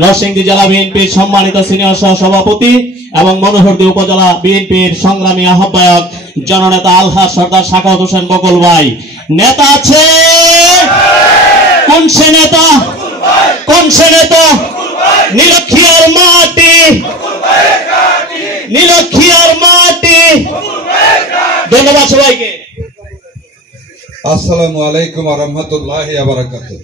নরসিংদী জেলা বিএনপির সম্মানিত সিনিয়র সহ সভাপতি এবং মনোহরদী উপজেলা বিএনপির সংগ্রামী আহ্বায়ক জননেতা আলহাজ সরদার সাখাওয়াত হোসেন বকুল ভাই। নেতা আছে? কোন সে নেতা? কোন সে নেতা? নীলক্ষিয়ার মাটি, নীলক্ষিয়ার মাটি। ধন্যবাদ সবাইকে। আসসালামু আলাইকুম ওয়া রাহমাতুল্লাহি ওয়া বারাকাতুহু।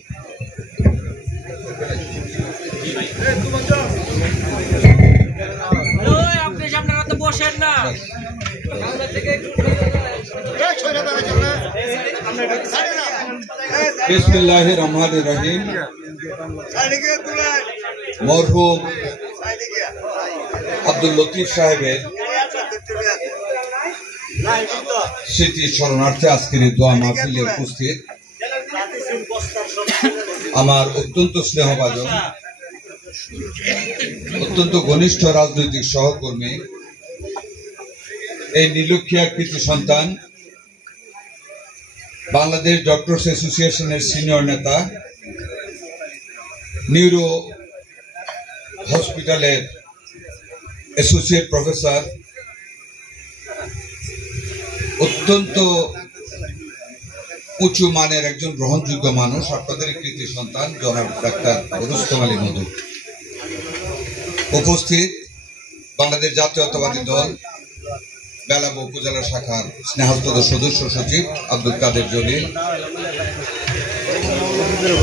বিসমিল্লাহির রহমানির রহিম। মরহুম আব্দুল লতিফ সাহেবের স্মৃতি স্মরণার্থে আজকের এই দোয়া মাহফিলে উপস্থিত আমার অত্যন্ত স্নেহভাজন, অত্যন্ত ঘনিষ্ঠ রাজনৈতিক সহকর্মী, এই নীলক্ষিয়া কৃতি সন্তান, বাংলাদেশ ডক্টরস অ্যাসোসিয়েশনের সিনিয়র নেতা, নিউরো হসপিটালের অ্যাসোসিয়েট প্রফেসর, অত্যন্ত উঁচু মানের একজন গ্রহণযোগ্য মানুষ, আপনাদের কৃতি সন্তান জনাব ডাক্তার রুস্তম আলী মধু। উপস্থিত বাংলাদেশ জাতীয়তাবাদী দল বেলাব উপজেলা শাখার স্নেহাস্পদ সদস্য সচিব আব্দুল কাদের জলিল,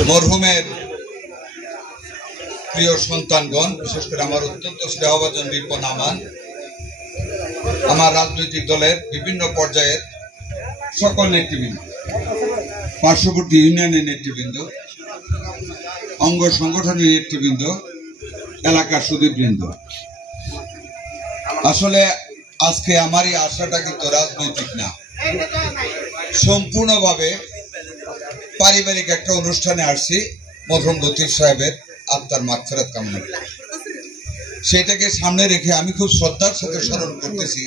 মরহুমের প্রিয় সন্তানগণ, বিশেষ করে আমার অত্যন্ত স্নেহভাজন রিপন আমান, আমার রাজনৈতিক দলের বিভিন্ন পর্যায়ের সকল নেতৃবৃন্দ, পার্শ্ববর্তী ইউনিয়নের নেতৃবৃন্দ, অঙ্গ সংগঠনের নেতৃবৃন্দ, এলাকার সুধীবৃন্দ। আসলে আজকে আমার এই আশাটা কিন্তু রাজনৈতিক না, সম্পূর্ণভাবে পারিবারিক একটা অনুষ্ঠানে আসছি মরহুম লতিফ সাহেবের আত্মার মাগফিরাত কামনা। সেটাকে সামনে রেখে আমি খুব শ্রদ্ধার সাথে স্মরণ করতেছি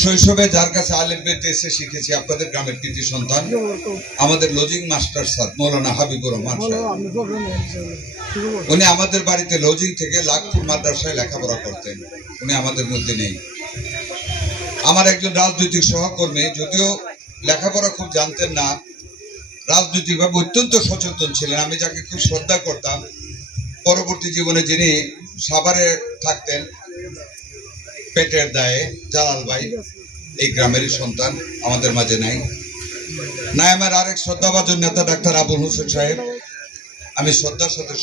শৈশবে যার কাছে আলেম বেতে এসে শিখেছি, আপনাদের গ্রামের কৃতি সন্তান, আমাদের লজিং মাস্টার স্যার মৌলানা হাবিবুর রহমান সাহেব। উনি আমাদের বাড়িতে লজিং থেকে লাখপুর মাদ্রাসায় লেখাপড়া করতেন, উনি আমাদের মধ্যে নেই। আমার একজন রাজনৈতিক সহকর্মী, যদিও লেখাপড়া খুব জানতেন না, রাজনৈতিকভাবে অত্যন্ত সচেতন ছিলেন, আমি যাকে খুব শ্রদ্ধা করতাম। পরবর্তী জীবনে যিনি সাভারে থাকতেন পেটের দায়ে, জালাল ভাই, এই গ্রামেরই সন্তান, আমাদের মাঝে নাই। আমার আরেক শ্রদ্ধাভাজন নেতা ডাক্তার আবুল হোসেন সাহেব, আমি শ্রদ্ধার সাথে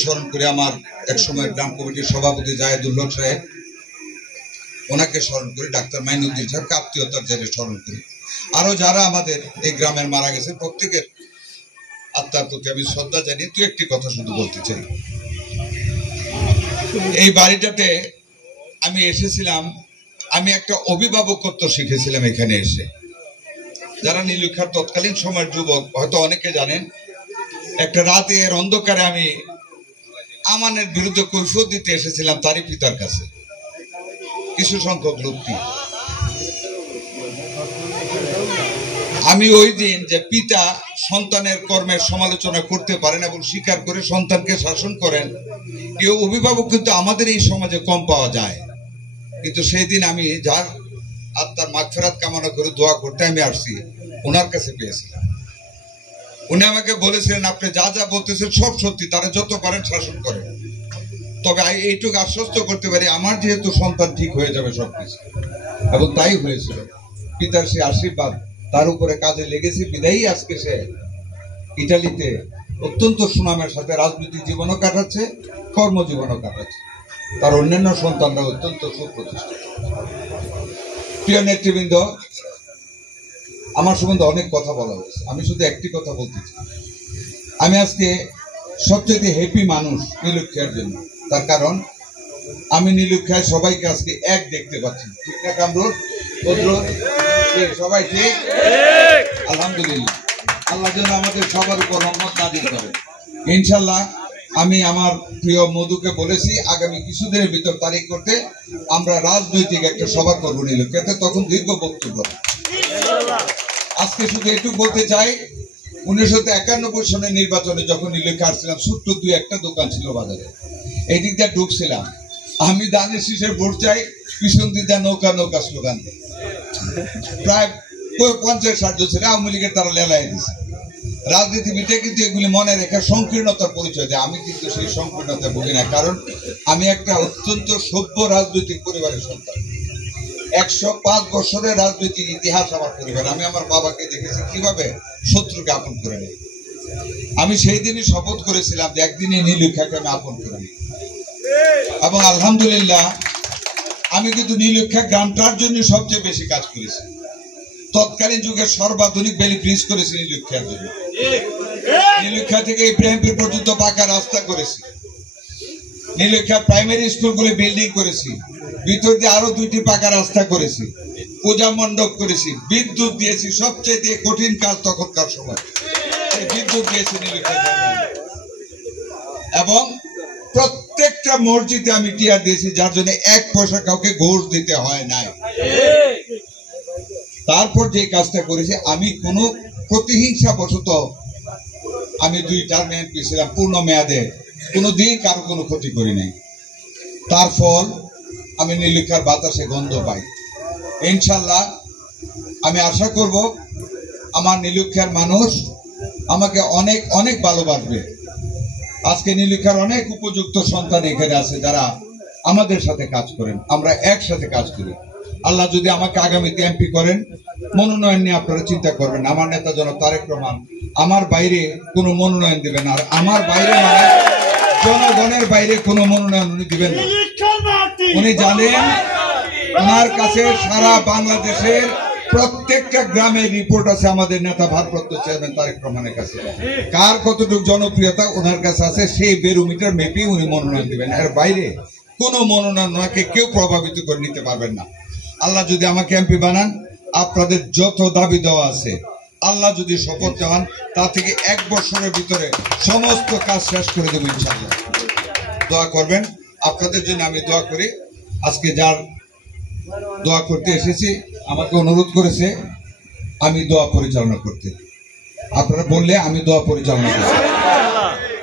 স্মরণ করি। আমার একসময় গ্রাম কমিটির সভাপতি জাহেদুল হক সাহেব, ওনাকে স্মরণ করি। ডাক্তার মাইনুদ্দিন সাহেবকে আত্মীয়তার জেরে স্মরণ করি। আরো যারা আমাদের এই গ্রামের মারা গেছে প্রত্যেকের আত্মার প্রতি আমি শ্রদ্ধা জানিয়ে তুই একটি কথা শুধু বলতে চাই। এই বাড়িটাতে আমি এসেছিলাম, আমি একটা অভিভাবকত্ব শিখেছিলাম এখানে এসে। যারা নীলক্ষিয়ার তৎকালীন সময়ের যুবক হয়তো অনেকে জানেন, একটা রাতের অন্ধকারে আমি আমানের বিরুদ্ধে কৈফিয়ত দিতে এসেছিলাম তারই পিতার কাছে, কিছু সংখ্যক লোকটি। আমি ওই দিন যে পিতা সন্তানের কর্মের সমালোচনা করতে পারেন এবং স্বীকার করে সন্তানকে শাসন করেন, এই অভিভাবক কিন্তু আমাদের এই সমাজে কম পাওয়া যায়। কিন্তু সেই দিন আমি যার আত্মার মাগফিরাত কামনা করে দোয়া করতে আমি আসছি, ওনার কাছে পেয়েছিলাম। উনি আমাকে বলেছিলেন, আপনি যা যা বলতেছেন সব সত্যি, তারা যত পারেন শাসন করেন, তবে এইটুকু আশ্বস্ত করতে পারি আমার যেহেতু সন্তান ঠিক হয়ে যাবে সবকিছু। এবং তাই হয়েছিল। পিতার সে আশীর্বাদ তার উপরে কাজে লেগেছে বিদায়ী আজকে সে ইটালিতে অত্যন্ত সুনামের সাথে রাজনৈতিক জীবনও কাটাচ্ছে, কর্মজীবনও কাটাচ্ছে। তার অন্যান্য সন্তানরা অত্যন্ত সুপ্রতিষ্ঠিত। প্রিয় নেতৃবৃন্দ, আমার সম্বন্ধে অনেক কথা বলা হয়েছে, আমি শুধু একটি কথা বলতে চাই। আমি আজকে সবচেয়ে হ্যাপি মানুষ নীলক্ষিয়ার জন্য। তার কারণ আমি নীলক্ষিয়ায় সবাইকে আজকে এক দেখতে পাচ্ছি। ঠিক না কামরুল? সবাই ঠিক? আলহামদুলিল্লাহ। আল্লাহ যেন আমাদের সবার উপর রহমত নাজিল করে ইনশাল্লাহ। আমি আমার প্রিয় মধুকে বলেছি আগামী কিছুদিনের ভিতর তারিখ করতে আমরা রাজনৈতিক একটা সভা করবো নীলক্ষিয়াতে, তখন দীর্ঘ বক্তব্য। আজকে শুধু একটু বলতে চাই, 1991 সনের নির্বাচনে যখন নীলক্ষা আসছিলাম, ছোট্ট 2-1টা দোকান ছিল বাজারে, এই দিক দিয়ে ঢুকছিলাম, আমি দানের শীষের ভোট চাই, পিছন দিক দিয়ে নৌকা নৌকা স্লোগান দেয়। প্রায় 50-60 জন ছিল, আওয়ামী লীগের তারা লেলাই দিচ্ছে। রাজনীতিবিদে কিন্তু এগুলি মনে রেখে সংকীর্ণতার পরিচয় দেয়। আমি কিন্তু সেই সংকীর্ণতা ভুগি না, কারণ আমি একটা অত্যন্ত সভ্য রাজনৈতিক পরিবারের সন্তান। 105 বছরের রাজনৈতিক ইতিহাস আমার পরিবার। আমি আমার বাবাকে দেখেছি কিভাবে শত্রুকে আপন করে নেই। আমি সেই দিনই শপথ করেছিলাম যে একদিনে নীলক্ষাকে আমি আপন করে নিই, এবং আলহামদুলিল্লাহ আমি কিন্তু নীলক্ষা গ্রামটার জন্য সবচেয়ে বেশি কাজ করেছি। তৎকালীন যুগের সর্বাধুনিক বেলি ব্রিজ করেছি নীলক্ষার জন্য। নীলক্ষা থেকে ইব্রাহিমপুর পর্যন্ত পাকা রাস্তা করেছি। নীলক্ষা প্রাইমারি স্কুলগুলি বিল্ডিং করেছি। ভিতর দিয়ে আরো 2টি পাকা রাস্তা করেছি। পূজা মণ্ডপ করেছি। বিদ্যুৎ দিয়েছি। সবচেয়ে কঠিন কাজ তখনকার সময় বিদ্যুৎ দিয়েছি নীলক্ষা। এবং প্রত্যেকটা মসজিদে আমি টিয়া দিয়েছি, যার জন্য 1 পয়সা কাউকে ঘুষ দিতে হয় নাই। তারপর যে কাজটা করেছি, আমি কোনো প্রতিহিংসা বশত আমি 2 টার্ম এমপি ছিলাম, পূর্ণ মেয়াদে কোনোদিন কারো কোনো ক্ষতি করি নাই। তার ফল আমি নীলক্ষার বাতাসে গন্ধ পাই। ইনশাল্লাহ আমি আশা করব আমার নীলক্ষার মানুষ আমাকে অনেক অনেক ভালোবাসবে। আজকে নীলক্ষার অনেক উপযুক্ত সন্তান এখানে আছে যারা আমাদের সাথে কাজ করেন, আমরা একসাথে কাজ করি। আল্লাহ যদি আমাকে আগামীতে এমপি করেন, মনোনয়ন নিয়ে আপনারা চিন্তা করবেন। আমার নেতা জনাব তারেক রহমান আমার বাইরে কোনো মনোনয়ন দিবেন না, আর আমার বাইরে মানে জনগণের বাইরে কোনো মনোনয়ন উনি দিবেন না। উনি জানেন ওনার কাছে সারা বাংলাদেশের প্রত্যেকটা গ্রামের রিপোর্ট আছে আমাদের নেতা ভারপ্রাপ্ত চেয়ারম্যান তারেক রহমানের কাছে। কার কতটুকু জনপ্রিয়তা ওনার কাছে আছে সেই বেরোমিটার মেপে উনি মনোনয়ন দিবেন। এর বাইরে কোনো মনোনয়ন ওনাকে কেউ প্রভাবিত করে নিতে পারবেন না। আল্লাহ যদি আমাকে এমপি বানান, আপনাদের যত দাবি দেওয়া আছে আল্লাহ যদি শপথ দেওয়ান, তা থেকে 1 বছরের ভিতরে সমস্ত কাজ শেষ করে দেবো ইনশাআল্লাহ। দোয়া করবেন, আপনাদের জন্য আমি দোয়া করি। আজকে যার দোয়া করতে এসেছি আমাকে অনুরোধ করেছে আমি দোয়া পরিচালনা করতে, আপনারা বললে আমি দোয়া পরিচালনা করব।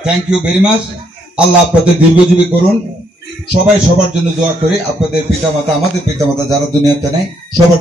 Thank you very much. Allah আপনাদের দীর্ঘজীবী করুন। সবাই সবার জন্য দোয়া করি। আপনাদের পিতামাতা, আমাদের পিতামাতা যারা দুনিয়াতে নেই, সবার